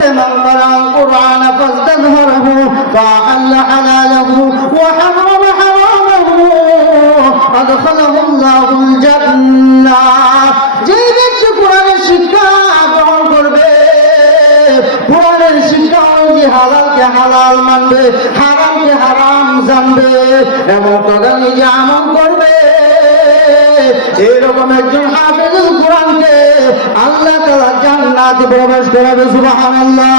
من قرأ القرآن فاستظهره فأحل حلاله وحرم حرامه أدخله الله الجنة যে ব্যক্তি কোরআনের শিক্ষা গ্রহণ করবে কোরআনের শিক্ষা অনুযায়ী হালালকে হালাল মানবে হারামকে হারাম জানবে এবং তদা নিজে আমল করবে এরকম একজন হাফেজুল কোরআনকে আল্লাহ তাআলা জান্নাতে প্রবেশ করাবে সুবহানাল্লাহ।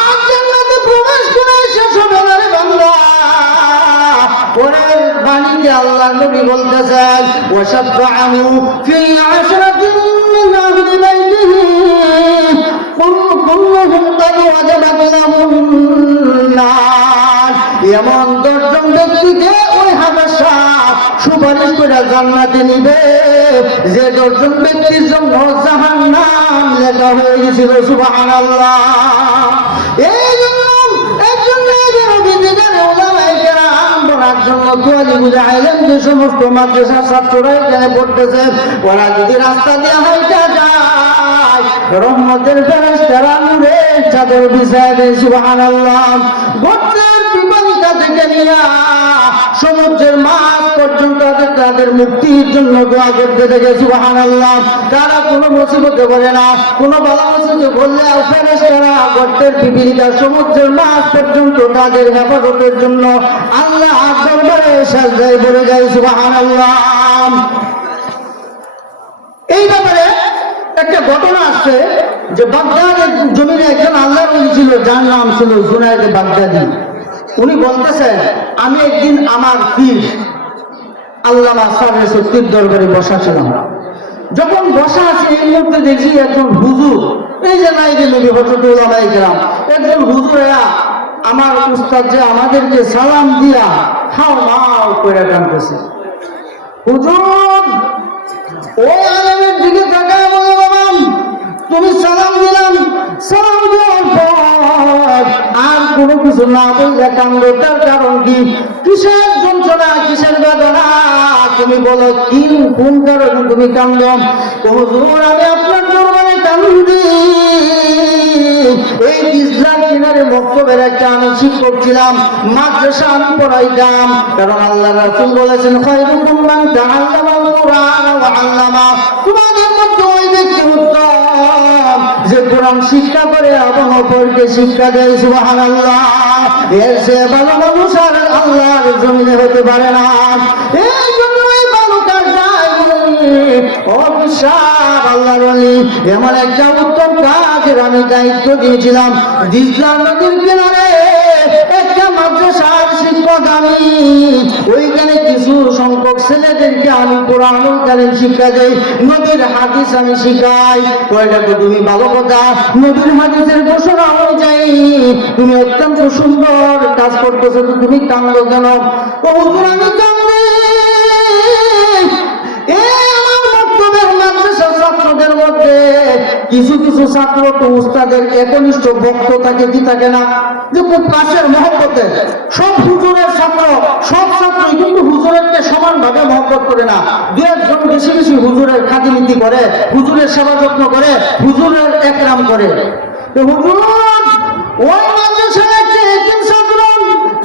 আর জান্নাতে প্রবেশ করে শেষ হবে না রে বান্দা। পরের বাণীতে আল্লাহর নবী বলতেছেন ওয়াশাফা'হু ফি আশরাতিন মিন আহলি বাইতিহি কুল্লুহুম ক্বাদ ওয়াজাবাত লাহুম নার। এমন 10 জন ব্যক্তিকে ওই হাবেশা সুপারিশ করে জান্নাতে নিবে যে 10 জন ব্যক্তির জন্য জাহান্নাম লেখা হয়ে গেছিল সুবহানাল্লাহ। এই জন্য একজন নবীদের উলামায়ে কেরাম বলার জন্য তালিবুল ইলম যে সমস্ত মাদ্রাসার ছাত্ররা এখানে পড়তেছে ওরা যদি রাস্তা দিয়ে হাঁটা যায় রহমতের ফেরেশতারা নূরের চাদর বিছায় দেয় সুবহানাল্লাহ। গোত্রের বিপরীতা থেকে নিয়ে সমুদ্রের মাছ পর্যন্ত তাদের মুক্তির জন্য দোয়া করতে থাকে সুবহানাল্লাহ। তারা কোনো মুসিবতে পড়ে না, কোনো বালা মুসিবতে পড়লে ফেরেশতারা গর্তের পিপিলিকা সমুদ্রের মাছ পর্যন্ত তাদের হেফাজতের জন্য আল্লাহ দরবারে সাজদায় পড়ে যায় সুবহানাল্লাহ। এই ব্যাপারে একটা ঘটনা আসছে যে বাগদাদের জমিনে একজন আল্লাহর ওলি ছিল যার নাম ছিল জুনায়েদ বাগদাদি। উনি বলতেছেন আমি একদিন আমার পীর আল্লামা সাহেব সত্যির দরবারে বসা ছিলাম। যখন বসা আছে এই মুহূর্তে দেখি একজন হুজুর এই যে নাইবে নবী হযরত উলামায়ে কেরাম একজন হুজুরেরা আমার উস্তাদ যে আমাদেরকে সালাম দিয়া হাও মাও করে কাঁদতেছে। হুজুর ওই আলেমের দিকে তাকায় বলে বাবা তুমি সালাম দিলাম, সালাম দেওয়ার পর আর কোনো কিছু না বললে কান্দ, তার কারণ কি? কিসের যন্ত্রণা, কিসের বেদনা? তুমি বলো কোন কারণে তুমি কান্দ? হুজুর আমি আপনার দরবারে কান্দি। এই ইসলাম কিনারে মক্তবের একটা আমি শিক্ষক ছিলাম, মাদ্রাসা আমি পড়াইতাম। কারণ আল্লাহ রাসূল বলেছেন খায়রুকুম মান তাআল্লামাল কুরআন ওয়া আল্লামা। তোমাদের মধ্যে ওই ব্যক্তি উত্তম যে কোরআন শিক্ষা করে এবং অপরকে শিক্ষা দেয় সুবহানাল্লাহ। এর চেয়ে ভালো মানুষ আর আল্লাহর জমিনে হতে পারে না। এই জন্য এই বালুকার অবিশ্বাস আল্লাহর ওলি এমন একটা উত্তম কাজের আমি দায়িত্ব দিয়েছিলাম। দিজলা নদীর কিনারে একটা মাদ্রাসার শিক্ষক আমি, ওইখানে কিছু সংখ্যক ছেলেদেরকে আমি কোরআনুল কারীম শিক্ষা দেই, নবীর হাদিস আমি শিখাই। কয়টা তো তুমি ভালো কথা, নবীর হাদিসের ঘোষণা অনুযায়ী তুমি অত্যন্ত সুন্দর কাজ করতেছো, তুমি কান্দো কেন? ও হুজুর আমি কান্দি ছাত্রদের মধ্যে কিছু কিছু ছাত্র তো উস্তাদের একনিষ্ঠ ভক্ত থাকে, কি থাকে না, যে খুব কাছের মহব্বতে সব হুজুরের ছাত্র, সব ছাত্রই কিন্তু হুজুরেরকে সমানভাবে মহব্বত করে না। দু একজন বেশি বেশি হুজুরের খাতিরনীতি করে, হুজুরের সেবা যত্ন করে, হুজুরের একরাম করে। তো হুজুর ওই মাদ্রাসার একজন ছাত্র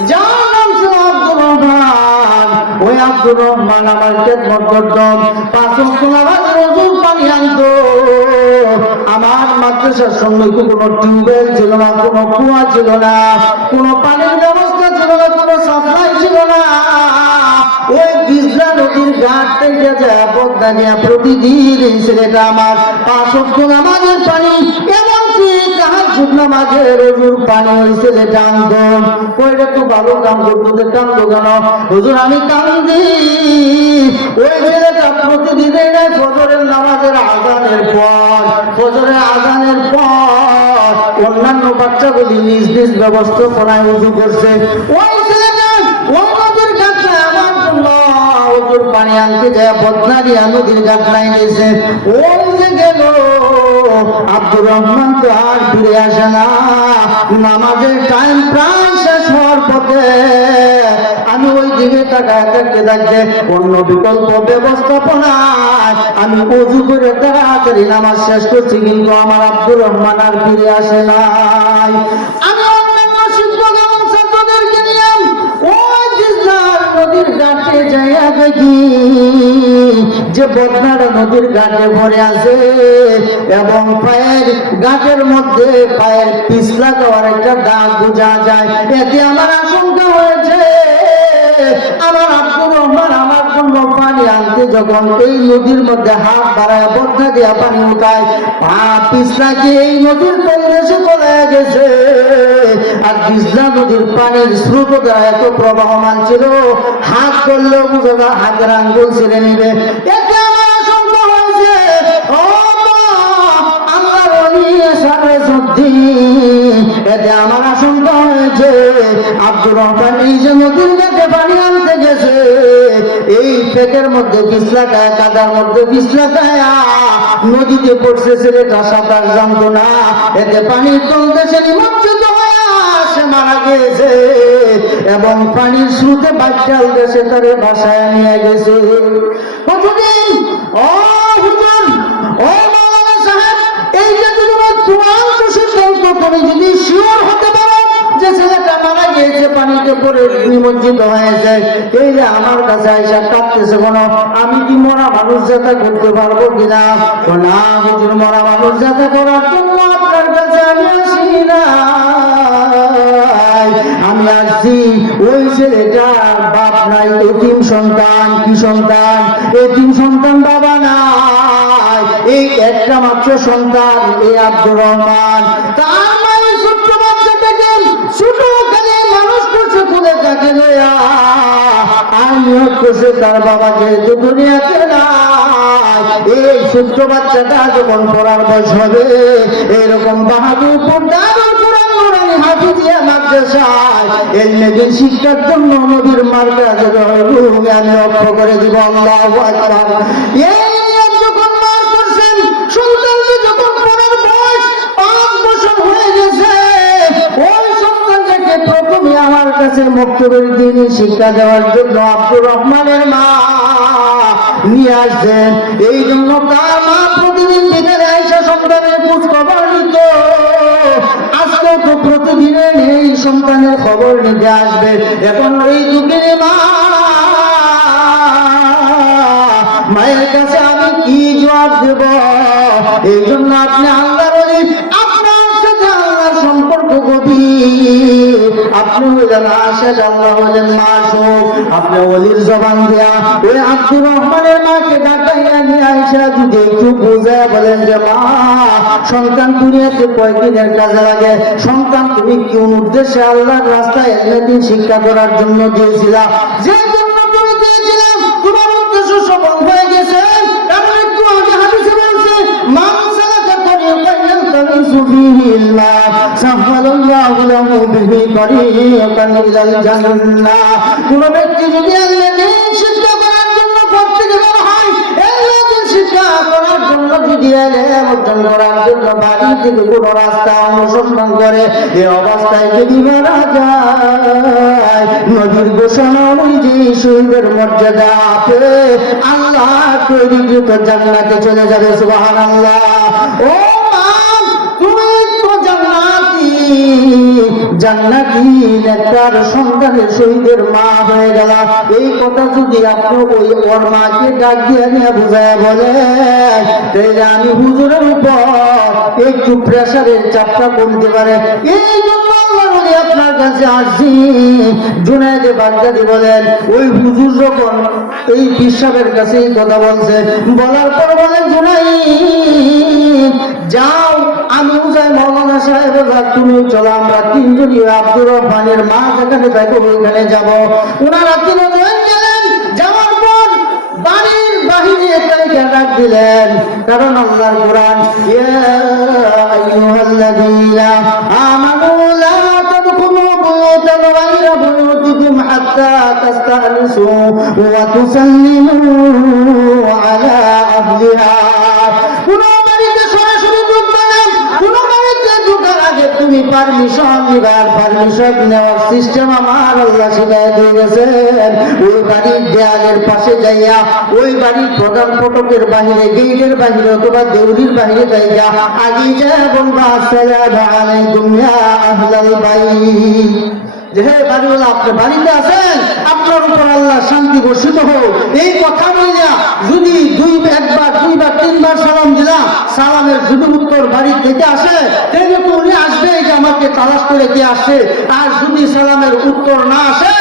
যার নাম ছিল আব্দুর রহমান, ওই আব্দুর রহমান আমার খেদমত করত, 5 ওয়াক্ত নামাজের ওযুর পানি আনতো। আমার মাদ্রাসার সঙ্গে কোনো টিউবওয়েল ছিল না, কোনো কুয়া ছিল না, কোনো পানির ব্যবস্থা ছিল না, কোনো সাপ্লাই ছিল না। ওই দিজলা নদীর ঘাট থেকে যায় পদ্মা নিয়ে প্রতিদিন এই ছেলেটা আমার 5 ওয়াক্ত নামাজের পানি এমনকি তাহাজ্জুদ নামাজের ওযুর পানি ওই ছেলেটা আনতো। ওইটা তো ভালো কাম করতো, কান্দো কেন? হুজুর আমি কান্দি ওই ছেলেটা প্রতিদিনের ফজরের নামাজের আযানের পর, ফজরের আযানের পর অন্যান্য বাচ্চাগুলি নিজ নিজ ব্যবস্থাপনায় ওযু করছে, ওই ছেলেটা ওই নদীর ঘাটে আমার জন্য ওযুর পানি আনতে যায় বদনা দিয়া নদীর ঘাটলায় গেছে। ওই যে গেল আব্দুর রহমান তো আর ফিরে আসে না। নামাজের টাইম প্রায় শেষ হওয়ার পথে আমি ওই দিকে জায়গায় থাকতে থাকতে অন্য বিকল্প ব্যবস্থাপনায় আমি ওযু করে তাড়াতাড়ি নামাজ শেষ করছি, কিন্তু আমার আব্দুর রহমান আর ফিরে আসে নাই। আমি অন্যান্য শিক্ষক এবং ছাত্রদেরকে নিয়ে ওই তিস্তার নদীর ঘাটে যাইয়া দেখি যে বদনাটা নদীর ঘাটে ভরে আছে এবং পায়ের ঘাটের মধ্যে পায়ের পিছলা দেওয়ার একটা দাগ বোঝা যায়। এতে আমার আশঙ্কা হয়েছে আমার আব্দুর রহমান আমার জন্য পানি আনতে যখন এই নদীর মধ্যে হাত বাড়ায় বদনা দিয়া পানি উঠায়, পা পিছলা গিয়ে এই নদীর পরিবেশে চলে গেছে। আর পিছলা নদীর পানির স্রোত এত প্রবাহমান ছিল, হাত করলেও বুঝা যায় হাতের আঙ্গুল ছেড়ে নিবে। এতে আমার আশঙ্কা হয়েছে এতে আমার আশঙ্কা হয়েছে আব্দুর রহমান এই যে নদীর ঘাটে পানি আনতে গেছে, এই পেটের মধ্যে পিছলা খায়, কাদার মধ্যে পিছলা খায় নদীতে পড়ছে, ছেলেটা সাঁতার জানতো না, এতে পানির তলতে সে নিমজ্জিত হয়ে সে মারা গিয়েছে এবং পানির স্রোতে বাচ্চাল দেশে তারে বাসায় নিয়ে গেছে। কতদিন ও হুজুর, ও মাওলানা সাহেব, এই যে তুমি সিদ্ধান্ত, তুমি যদি শিওর হতে পারো যে ছেলেটা মারা গিয়েছে পানিতে পড়ে নিমজ্জিত হয়েছে, এই যে আমার কাছে আইসা কাঁদতেছে কোনো, আমি কি মরা মানুষ যাতা করতে পারবো কিনা? না হুজুর, মরা মানুষ যাতা করার জন্য আপনার কাছে আমি আসি না, আমি আসছি ওই ছেলেটার বাপ নাই, এতিম সন্তান। কি সন্তান? এতিম সন্তান, বাবা নাই, এই একটা মাত্র সন্তান এই আব্দুর রহমান। তার মানে ছোট্ট বাচ্চাটাকে ছোট খালি মানুষ করছে খুলে তাকে লয়া আর নিয়োগ করছে তার বাবাকে যে দুনিয়াতে নাই। এই ছোট্ট বাচ্চাটা যখন পড়ার বয়স হবে, এরকম বাহাদুরপুর দারুল কুরআন নুরানি হাফিজিয়া মাদ্রাসায় এলমেদিন শিক্ষার জন্য নবীর মার্কাজে রুমে আমি লক্ষ্য করে দিব। আল্লাহু আকবার। এই নিয়ম যখন মার করছেন, সন্তানকে যখন পড়ার বয়স 5 বছর হয়ে গেছে, ওই সন্তানটাকে প্রথমে আমার কাছে মক্তবের দিন শিক্ষা দেওয়ার জন্য আব্দুর রহমানের মা নিয়ে আসছেন। এই জন্য তার মা প্রতিদিন বিকেলে আইসা সন্তানের খোঁজ খবর নিত। আজকে তো প্রতিদিনের এই সন্তানের খবর নিতে আসবে। এখন এই যুগের মায়ের কাছে আমি কি জবাব দেব? এই জন্য আপনি আল্লাহর ওলি, আপনার সাথে আল্লাহর সম্পর্ক গভীর। আপনি হলেন আশেক, আল্লাহ হলেন মাসুক। আপনি ওলির জবান দিয়া ওই আব্দুর রহমানের মাকে ডাকাইয়া নিয়ে আইসা যদি একটু বুঝায় বলেন যে মা, সন্তান দুনিয়াতে কয়েকদিনের কাজে লাগে, সন্তান তুমি কোন উদ্দেশ্যে আল্লাহর রাস্তায় এলমেদিন শিক্ষা করার জন্য দিয়েছিলা, যে জন্য তুমি দিয়েছিলাম তোমার উদ্দেশ্য সফল হয়ে গেছে। কারণ একটু আগে হাদিসে বলছে মান সালাকা তরিকান ইয়ালতামিসু ফীহি ইলমান সাহহালাল্লাহু লাহু বিহি তরিকান ইলাল জান্নাহ। কোন ব্যক্তি যদি এলমেদিন শিক্ষা করার জন্য প্রত্যেকে বের হয়, এলমেদিন শিক্ষা করার জন্য যদি এলম অর্জন করার জন্য বাড়ি থেকে কোনো রাস্তা অনুসন্ধান করে, এই অবস্থায় যদি মারা যায়, নবীর ঘোষণা অনুযায়ী শহীদের মর্যাদা পেয়ে আল্লাহ তৈরিকৃত জান্নাতে চলে যাবে। সুবহানাল্লাহ। ও মা, তুমি তো জান্নাতি নেতার সন্তানের শহীদের মা হয়ে গেল। এই কথা যদি আপনি ওই ওর মাকে ডাক দিয়ে নিয়ে বুঝায় বলে, তাহলে আমি হুজুরের উপর একটু প্রেসারের চাপটা কমতে পারে। এই জন্য আপনার কাছে আসছি। জুনায়েদ বাগদাদি বলেন, ওই হুজুর যখন এই পিসাবের কাছে এই কথা বলছে, বলার পর বলেন জুনায়েদ যাও, আমি যাই মাওলানা সাহেব, তুমি চলো, আমরা তিনজনই আব্দুর রহমানের মা যেখানে থাকো ওইখানে যাব। ওনারা তিনজন গেলেন। যাওয়ার পর বাড়ির বাহিরে তাকে ডাক দিলেন, কারণ আল্লাহর কোরআন ইয়া আইয়ুহাল্লাযীনা আমানু লা তাদখুলু বুয়ুতান গায়রা বুয়ুতিকুম হাত্তা তাস্তানিসু ওয়া তুসাল্লিমু আলা আহলিহা। কোন বাড়িতে সরাসরি ঢুকবে না, কোন বাড়িতে ঢোকার আগে তুমি পারমিশন নিবার পারমিশন নেওয়ার সিস্টেম আমার আল্লাহ শিখাই দিয়ে গেছেন। ওই বাড়ির দেয়ালের পাশে যাইয়া ওই বাড়ির প্রধান ফটকের বাহিরে গেটের বাহিরে অথবা দেউরির বাহিরে যাইয়া আগে যা বলবা আসসালামু আলাইকুম ইয়া আহলাল বাইত, যে হে বাড়িওয়ালা আপনি বাড়িতে আছেন, আপনার উপর আল্লাহ শান্তি বর্ষিত হোক। এই কথা বলিয়া যদি একবার দুইবার তিনবার সালাম দিলাম, সালামের যদি উত্তর বাড়ির থেকে আসে তাহলে তো উনি আসবে যে আমাকে তালাশ করে কে আসে। আর যদি সালামের উত্তর না আসে,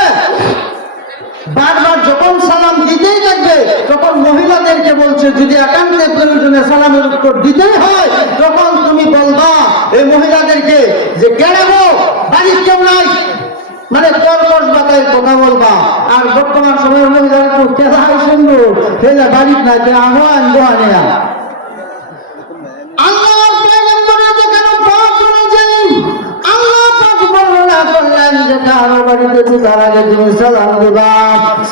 বারবার যখন সালাম দিতেই থাকবে, তখন মহিলাদেরকে বলছে যদি একান্তে প্রয়োজনে সালামের উত্তর দিতেই হয়, তখন তুমি বলবা এই মহিলাদেরকে যে কেন বাড়ির কেউ নাই, মানে কর্কশ বাতায় কথা বলবা। আর বর্তমান সময়ের মহিলারা তো কেদাই সুন্দর ফেলে বাড়ির না যে আহ্বান দোয়ানে আল্লাহ পয়গম্বরের কেন পাক অনুযায়ী আল্লাহ পাক বর্ণনা করলেন যে কারো বাড়িতে ঢোকার আগে তুমি সালাম দিবা,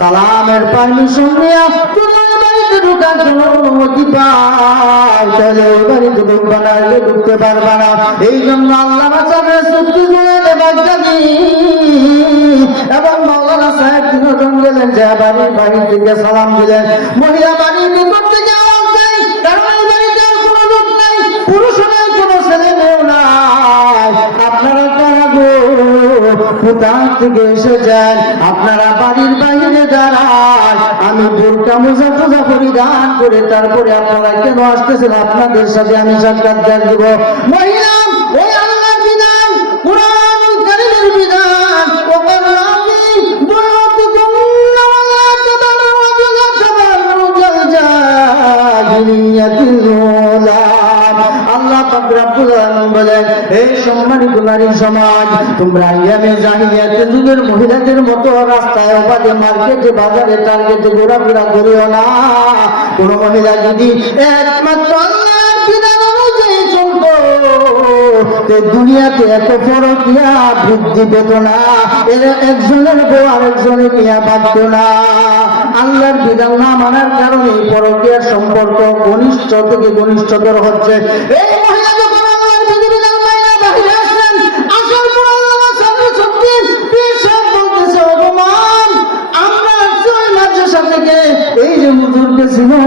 সালামের পারমিশন নিয়ে তোমার বাড়িতে ঢোকার জন্য অনুমতি পাও, তাহলে ওই বাড়িতে ঢুকবা না, ঢুকতে পারবা না। এই জন্য আল্লাহ রাসূলের চুক্তি করে দেবার জানি এবং মাওলানা সাহেব তিনজন গেলেন যে বাড়ি থেকে সালাম দিলেন। মহিলা বাড়ির ভিতর থেকে আওয়াজ দেয়, কারণ এই বাড়িতে আর কোনো লোক নাই, পুরুষ নাই, কোনো ছেলে মেয়েও নাই। আপনারা কারা গো, কোথা থেকে এসেছেন? আপনারা বাড়ির বাইরে দাঁড়ান, আমি বোরকা মোজা টোজা পরিধান করে তারপরে আপনারা কেন আসতেছেন? আপনাদের সাথে আমি সাক্ষাৎকার দেব। মহিলা ওই আল্লাহর বিধান, কুরআনুল কারীমের বিধান, আল্লাহ পাক রব্বুল আলামিন বলেন, এই সম্মানিত নারী সমাজ, তোমরা ইয়ামে জাহিলিয়াতের যুগের মহিলাদের মতো রাস্তায় ওপারে মার্কেটে বাজারে টার্গেটে ঘোরাফেরা করিও না। কোন মহিলা যদি একমাত্র আল্লাহর বিধান অনুযায়ী চলতো, দুনিয়াতে এত পরকীয়া বৃদ্ধি পেত না, এর একজনের বউ আরেকজনের নিয়ে ভাবত না। আল্লাহর বিধান না মানার কারণে পরকীয়ার সম্পর্ক ঘনিষ্ঠ থেকে ঘনিষ্ঠতর হচ্ছে। এই মহিলা যখন আল্লাহর বিধান মাইনা বাহিরে আসলেন, আসার পর আল্লাহ সাথে সত্যি পেশাব বলতেছে, অপমান আমরা ওই মাদ্রাসা থেকে এই যে হুজুরকে চিনি,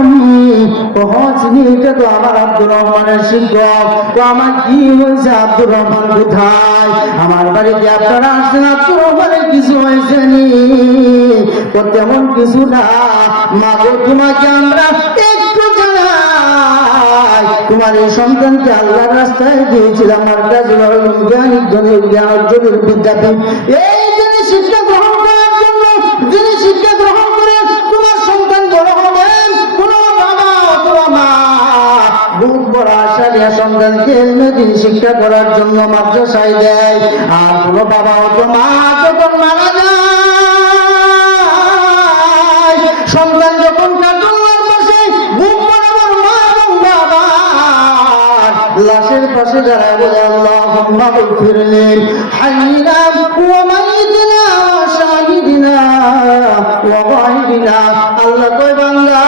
চিনি, এটা তো আমার আব্দুর রহমানের শিক্ষক। তো আমার কি হয়েছে? আব্দুর রহমান কোথায়? আমার বাড়িতে আপনারা আসছেন, আব্দুর রহমানের কিছু হয়েছে নি? তো তেমন কিছু না মা গো, তোমাকে আমরা একটু জানাই, তোমার এই সন্তানকে আল্লাহর রাস্তায় দিয়েছিলাম, আমার কাছে জ্ঞানী জ্ঞান অর্জনের বিদ্যাপীঠ। এই যিনি শিক্ষা গ্রহণ করার জন্য, যিনি শিক্ষা গ্রহণ করে তোমার সন্তান বড় হবেন, কোন বাবা অথবা মা বুক বড় আশা নিয়ে সন্তানকে এলমেদিন শিক্ষা করার জন্য মাদ্রাসায় দেয়। আর কোন বাবা অথবা মা যখন মারা যায়, সন্তান যখন কাটুল্লার পাশে বুক বরাবর মা এবং বাবা লাশের পাশে দাঁড়ায় বলে, আল্লাহুম্মা ইগফিরলি হাইয়িনা ওয়া মাইয়িতিনা ওয়া শাহিদিনা ওয়া গায়বিনা। আল্লাহ কয়, বান্দা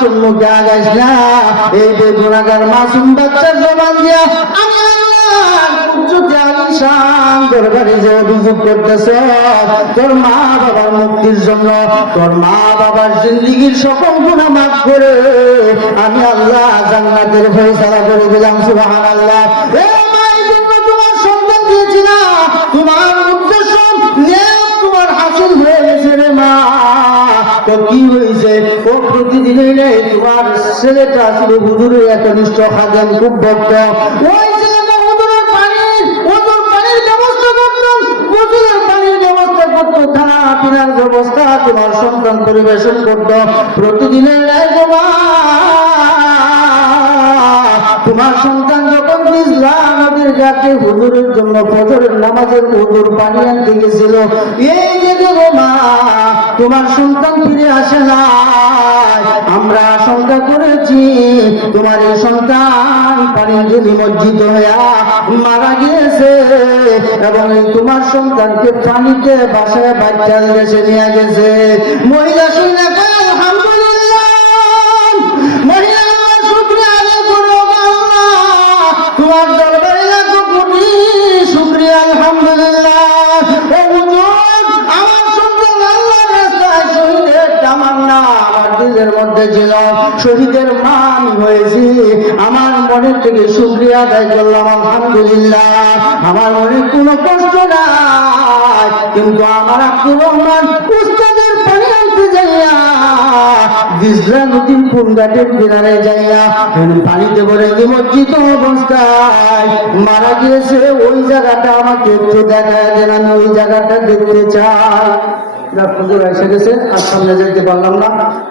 সম্মুখে আগাইস না, এই বেগুনাহগার মাসুম বাচ্চার জবান দিয়া আমি আল্লাহর উচ্চতে আলিশান দরবারে যে অভিযোগ করতেছ, তোর মা বাবার মুক্তির জন্য, তোর মা বাবার জিন্দেগীর সকল গুনাহ মাফ করে আমি আল্লাহ জান্নাতের ফয়সালা করে দিলাম। সুবহানাল্লাহ। এই মায়ের জন্য তোমার সন্তান দিয়েছি না, তোমার উদ্দেশ্য নিয়ত তোমার হাসিল হয়ে গেছে রে মা। তো কি হয়েছে? ও প্রতিদিনই নেই তোমার ছেলেটা ছিল হুজুরের একনিষ্ঠ খাদেম, খুব ভক্ত। ওই ছেলেটা হুজুরের পানির ব্যবস্থা করত, গোসলের পানির ব্যবস্থা করত, খানা পিনার ব্যবস্থা তোমার সন্তান পরিবেশন করত প্রতিদিনের ন্যায়। তোমার সন্তান যখন ইসলাম নদীর ঘাটে হুজুরের জন্য ফজরের নামাজের হুজুর পানি আনতে গেছিল, এই যে মা তোমার সন্তান ফিরে আসে না, আমরা আশঙ্কা করেছি তোমার এই সন্তান পানির নিমজ্জিত হইয়া মারা গিয়েছে এবং তোমার সন্তানকে পানিতে বাসায় বাচ্চার দেশে নিয়ে গেছে। মহিলা শুনে আলহামদুলিল্লাহ, মহিলা শুকরিয়া আদায় করো, তোমার দরবারে লাখো কোটি শহীদের মা আমি হয়েছি, আমার মনের থেকে শুকরিয়া আদায় করলাম আলহামদুলিল্লাহ। আমার মনে কোনো কষ্ট নাই, কিন্তু আমার আব্দুর রহমান উস্তাদের পানি আনতে যাইয়া দিজলা নদীর পুনঘাটের কিনারে যাইয়া পানিতে ভরে নিমজ্জিত অবস্থায় মারা গিয়েছে। ওই জায়গাটা আমাকে একটু দেখায় দেন, আমি ওই জায়গাটা দেখতে চাই। হুজুর এসে গেছে, আর সামনে যেতে পারলাম না।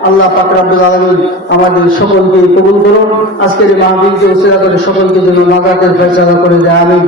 আল্লাহ পাক রব্বুল আলামিন আমাদের সকলকে কবুল করুন। আজকের এই মাহফিলকে উসিলা করে সকলকে যেন নাজাতের ফয়সালা করে দেয়। আমিন।